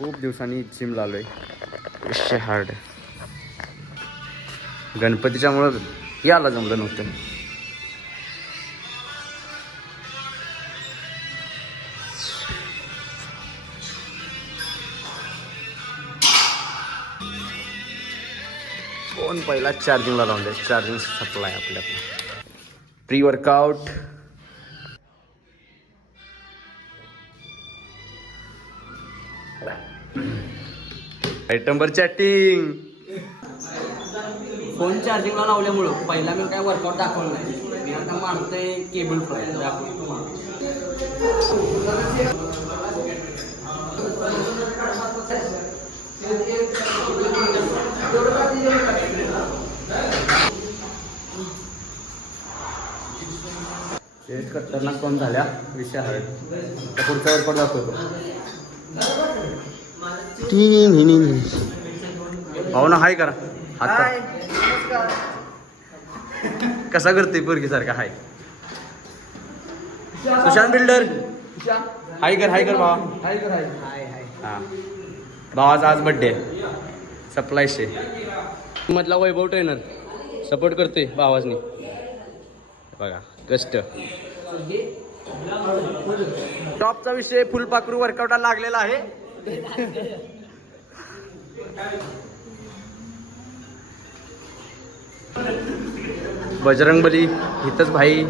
खूप दिवसांनी जिम लावलोय. विषय हार्ड. गणपतीच्यामुळं याला जमलं नव्हतं. फोन पहिला चार्जिंगला लावले. चार्जिंग सप्लाय आपल्या प्री वर्कआउट. आयटमवर चॅटिंग. फोन चार्जिंगला लावल्यामुळं पहिला मी काय वर्कआउट दाखवलं नाही. मी आता मारतोय केबल फ्राय दाखवतो. चेस्ट खतरनाक कम झाल्या. विषय हळद. पुढचा वर्कआउट दाखवतो. भाऊ ना हाय करा. हात कसा करते पोरगी सारखा. हाय सुशांत बिल्डर. हाय कर भावा. हाय हाय. हा भावाचा आज बड्डे. सप्लाय शे मधला वैभव ट्रेनर सपोर्ट करते भावाजनी. बघा कष्ट. टॉपचा विषय फुलपाखरू वर्कआउटला लागलेला आहे. बजरंगबली इथंच भाई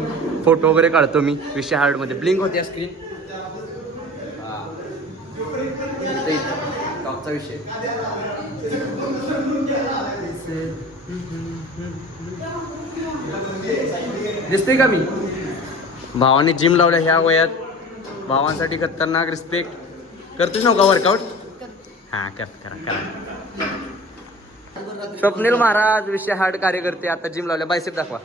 फोटो वगैरे काढतो मी. विषय हार्ड मध्ये ब्लिंक होते स्क्रीन. टॉपचा विषय दिसते का मी. भावाने जिम लावल्या ह्या वयात. भावांसाठी खतरनाक रिस्पेक्ट. करतोस नव्हता वर्कआउट. हा करा. स्वप्नील महाराज विषय हार्ड कार्य करते. आता जिम लावल्या. बायसेप दाखवा.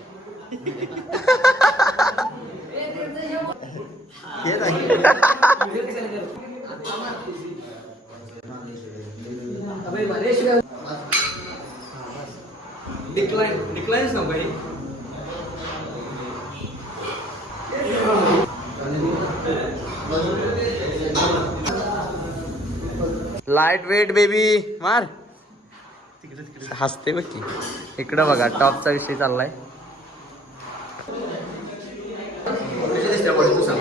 डिक्लाइन ना भाई. लाईट वेट बेबी मार. हसते बघ की. इकडं बघा टॉपचा विषय चाललाय. कशी दिसते बॉडी तू सांग.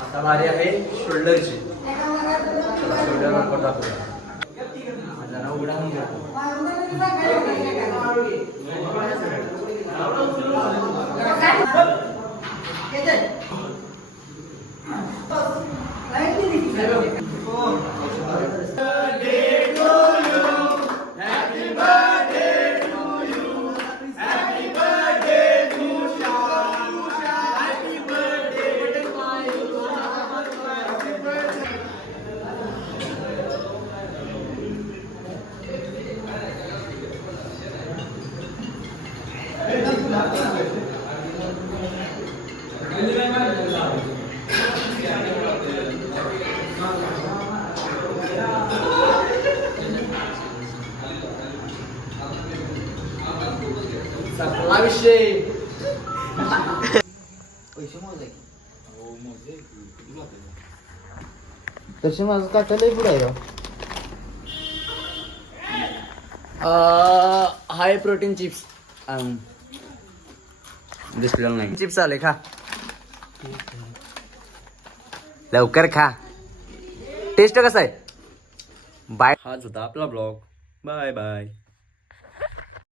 आता बारी आहे शोल्डरची. Shoulder workout दाखवूया. जरा उघडा होऊन जातो. सपला विषय. तसे माझं काटायला पुढे आहे. High protein chips. दिसलेलं नाही. चिप्स आले खा. लवकर खा. टेस्ट कसा आहे. बाय. हाच होता आपला ब्लॉग. Bye bye.